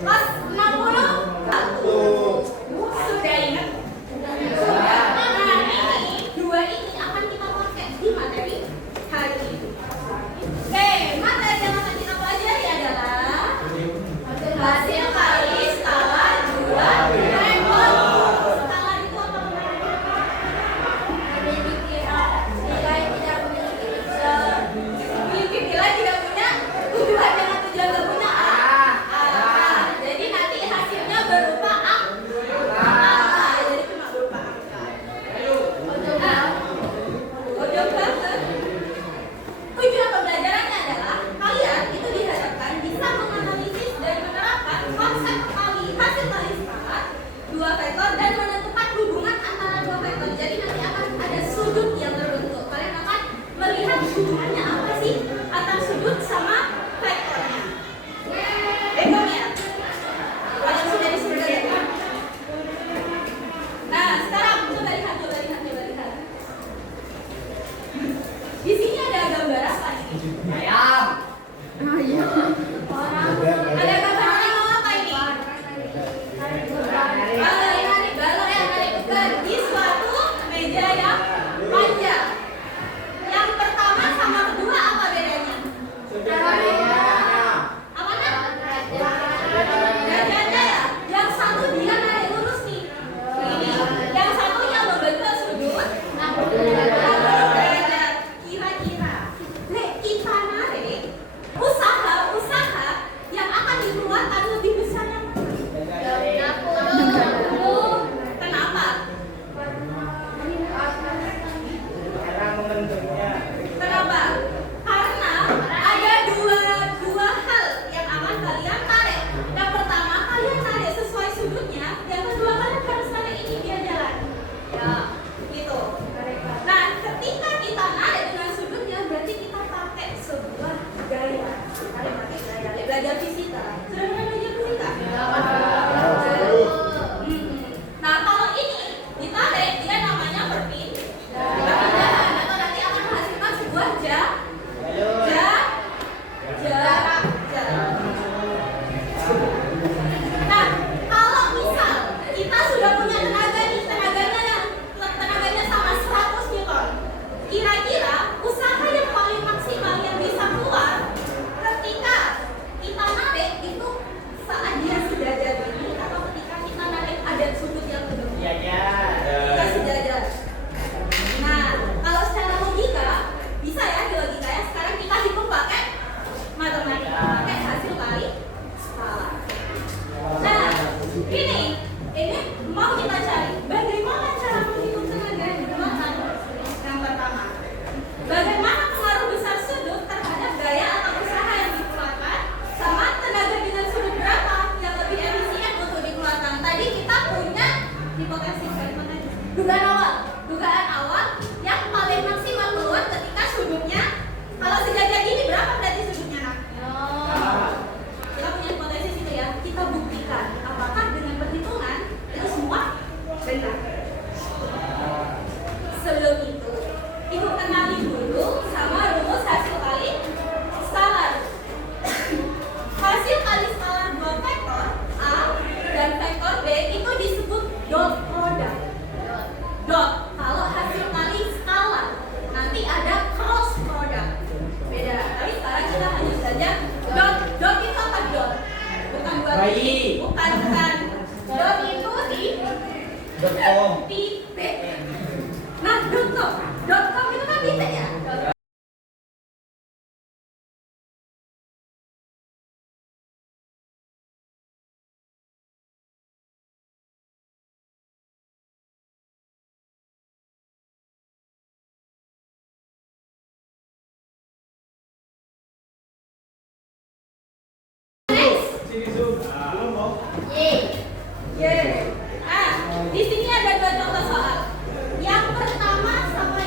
Pas 60. Sudah ingat? Sudah. Nah, ini dua ini akan kita pakai di materi hari ini. Oke, materi yang akan kita pelajari adalah hasil kali skala 2 rekor. Skala itu apa? Nilai tidak memiliki tujuan. Memiliki nilai tidak punya tujuan, dengan tujuan tidak punya arah. Jadi nanti hasilnya berupa angka. Jadi cuma berupa angka. Ujung banget. Tujuan pembelajarannya adalah kalian itu diharapkan bisa menganalisis dan menerapkan konsep hasil kali skala 2 vektor dan menentukan hubungan antara 2 vektor. Jadi nanti akan ada sudut yang terbentuk. Kalian akan melihat hubungannya apa sih antara sudut sama vektornya. Bengong ya? Kalian sudah disuruh lihat kan? Nah, sekarang coba lihat. Di sini ada gambar apa ini? Ayam. Ada gambar orang mau apa ini? Balon yang narik bukan di suatu meja yang panjang. Yang pertama sama kedua apa bedanya? Apa nak? Derajatnya ya. Yang satu dia narik lurus nih. Ini. Yang satunya membentuk sudut. Derajat. Kira-kira. Kita narik usaha yang akan dikeluarkan lebih besar yang mana? Kenapa? Cara membentuknya. Kenapa? Karena ada dua hal yang akan kalian tarik. Yang pertama kalian tarik sesuai sudutnya. Yang kedua kalian harus tarik ini biar jalan. Ya, gitu. Nah, ketika kita narik dengan sudutnya berarti kita pakai sebuah gaya. Kalian pakai gaya. Belajar fisika. Sudah pernah belajar fisika? Nah, kalau ini ditarik dia namanya perpindahan atau nanti akan menghasilkan sebuah jarak. Nah, kalau misal kita sudah punya tenaga nih, tenaganya sama 100 Newton. Kira-kira usaha yang paling maksimal yang bisa keluar ketika kita narik itu saat dia sejajar ini atau ketika kita narik ada sudut yang berbeda. Kita sejajar. Nah, kalau secara logika bisa ya di logika ya. Sekarang kita hitung pakai matematika, pakai hasil kali skala. Nah, ini mau kita cari bagaimana cara menghitung tenaga yang dikeluarkan. Yang pertama, bagaimana pengaruh besar sudut terhadap gaya atau usaha yang dikeluarkan, sama tenaga dengan sudut berapa yang lebih efisien untuk dikeluarkan. Tadi kita punya hipotesis. Dugaan awal yang paling maksimal keluar ketika sudutnya kalau sejajar ini berapa berarti sudutnya nak? Kita punya hipotesis itu ya. Kita buktikan apakah dengan perhitungan itu semua benar. Sebelum itu, ibu kenali dulu sama rumus hasil kali skala. Hasil kali skala 2 vektor A dan vektor B itu disebut dot product. Dot. Kalau hasil kali skala nanti ada cross product. Beda. Tapi sekarang kita hanya saja dot. Dot itu apa dot? Bukan dua titik. Bukan. Dot itu di titik. Nah, .com. .com itu kan titik ya? Di sini ada 2 contoh soal. Yang pertama sama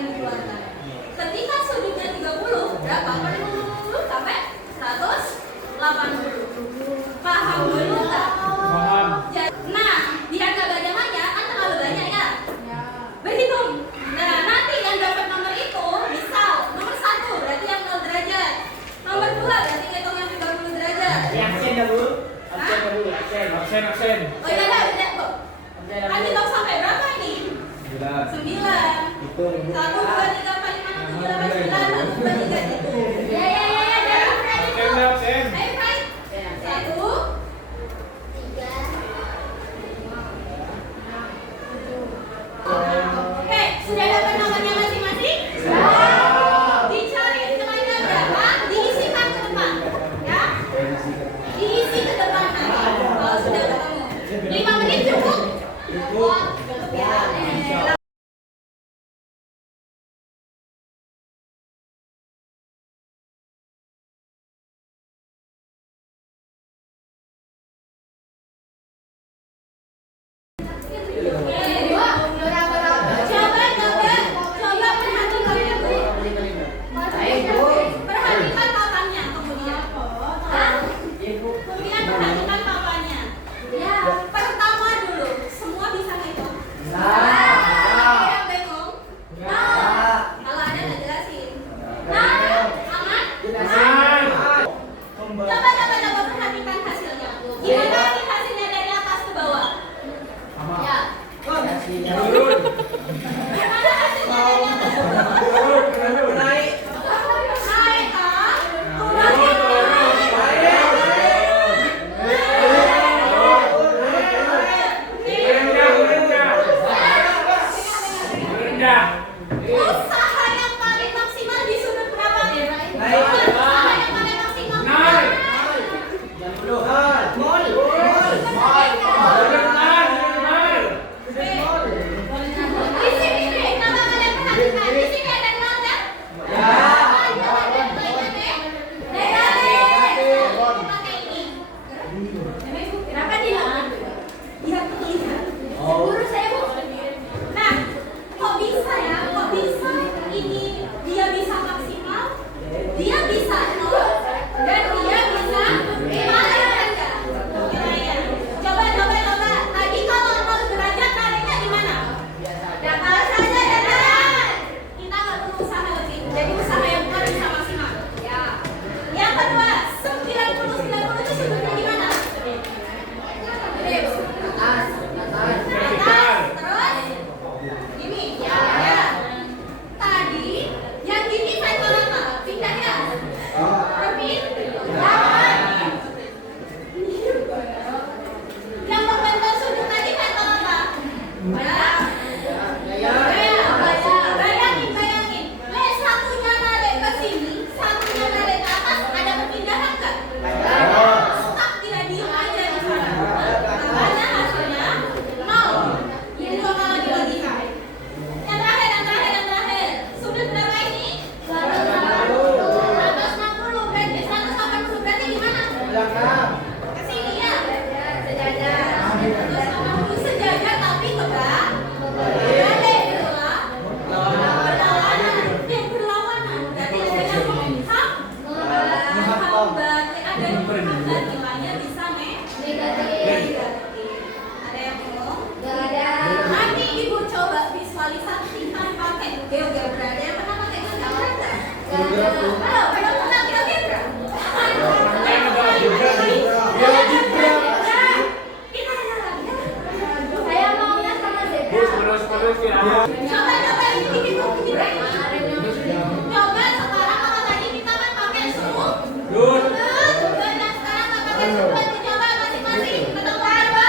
yang dikeluarkan. Ketika sudutnya 30, berapa? 40 sampai 180. Paham dulu nggak? Paham. Nah, biar nggak banyak-banyak, kan terlalu banyak ya? Berhitung. Nah, nanti yang dapat nomor itu, misal nomor 1 berarti yang 0 derajat. Nomor 2 berarti hitung yang 30 derajat. Aksen dulu. Aksen dulu. Aksen. Aksen. Oh iya, udah kok. Kan hitung sampai berapa ini? 9. Hitung. 1, 2, 3, 4, 5, 6, 7, 8, 9. 1, 2, 3 gitu. Ya. Aksen. Ayo, Frank. 1, 3. Oke, sudah dapat nomornya masing-masing? Dicari nilainya berapa, diisikan ke depan. Ya? Diisi ke depan nanti. Kalau sudah ketemu. 5 menit cukup? Cukup ya. Coba perhatikan dulu. Perhatikan papannya kemudian. Kemudian perhatikan papannya. Pertama dulu, semua bisa ngitung. Ada yang bengong? Kalau ada nggak jelasin. Aman? Coba perhatikan hasilnya. Gimana nih hasilnya dari atas ke bawah? Ya. Gimana hasilnya dari atas ke bawah? Naik kah? Usaha yang paling maksimal di sudut berapa? Usaha yang paling maksimal. Di sini, coba kalian perhatikan. Di sini ada 0 kan? Pakai ini. Kenapa tidak? Biar terlihat. Guru saya, Bu. Nah, kok bisa ya? Kok bisa ini dia bisa maksimal? Dia bisa 0 dan dia bisa paling rendah. Gimana? Coba. Tadi kalau 0 derajat nariknya di mana? Dapat saja dapat. Kita nggak perlu usaha lebih. Jadi usaha yang bukan bisa maksimal. Ya. Yang kedua, 90 itu sudutnya di mana? Ini, Bu. Atas. Terus gini. Ya. Tadi yang gini vektor apa? Pindah ya. Repeat. Yang membentuk sudut tadi vektor apa? Bayangin. Satunya narik ke sini, satunya narik ke atas, ada perpindahan nggak? Stuck tidak diem aja di sana. Makanya hasilnya 0. Ini dua lagi logika. Yang terakhir. Sudut berapa ini? 160. Berarti 180 berarti gimana? Ke sini ya. Sejajar. 180 sejajar tapi kebalik. Berlawanan. Berarti ada yang menghambat. Ada yang menghambat nilainya bisa negatif. Ada yang ngomong? Nanti Ibu coba visualisasikan pakai GeoGebra. Ada yang pernah pakai GeoGebra? Halo, pernah pakai GeoGebra? Kita ada lagi ya? Saya maunya sama Zebra. Coba ini bikin kita ini. Coba sekarang kalau tadi kita kan pakai zoom. Dan sekarang nggak pakai zoom lagi. Coba masing-masing ketemu apa?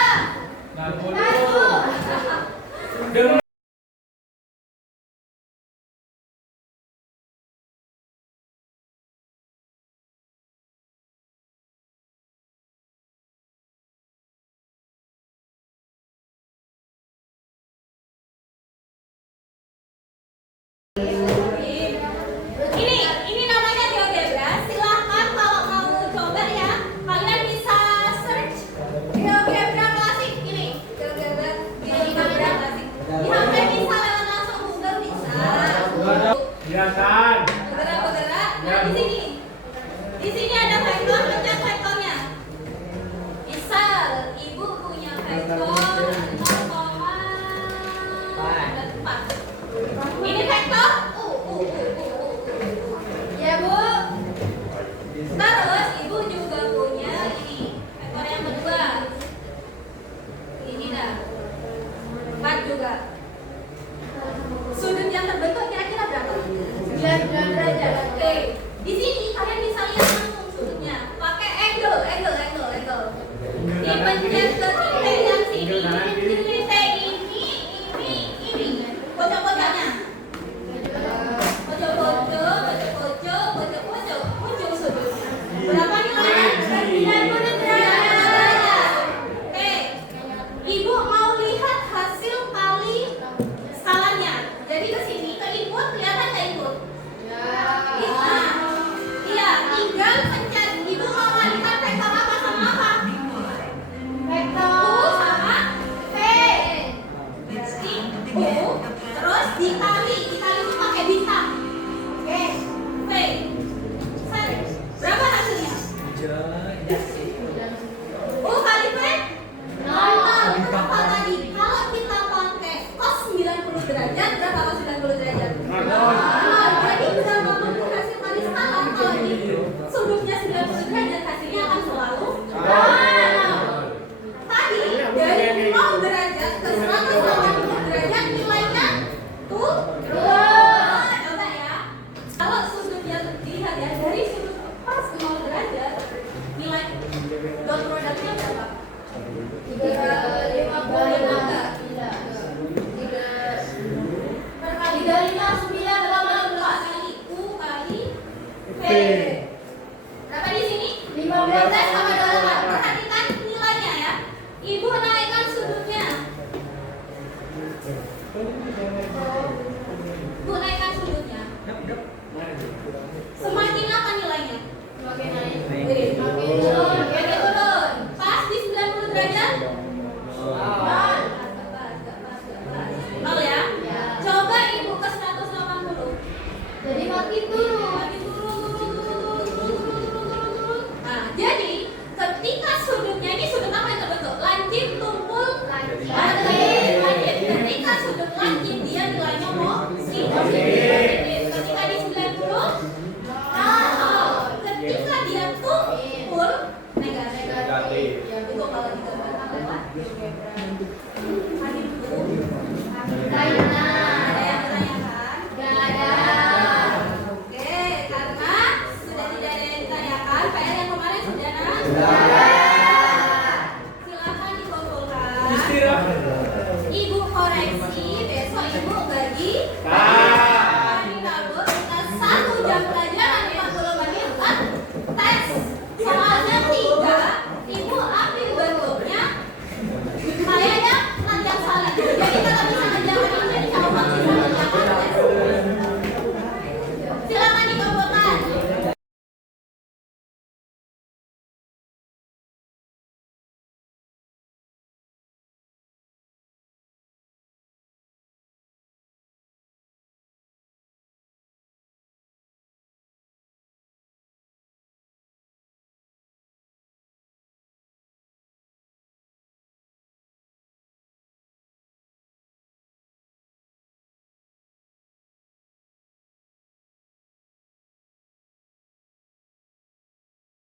Nah, coba ya. Kalau sudutnya dilihat ya dari sudut pas 0 derajat, nilai dot produknya berapa? 359 kali U kali V.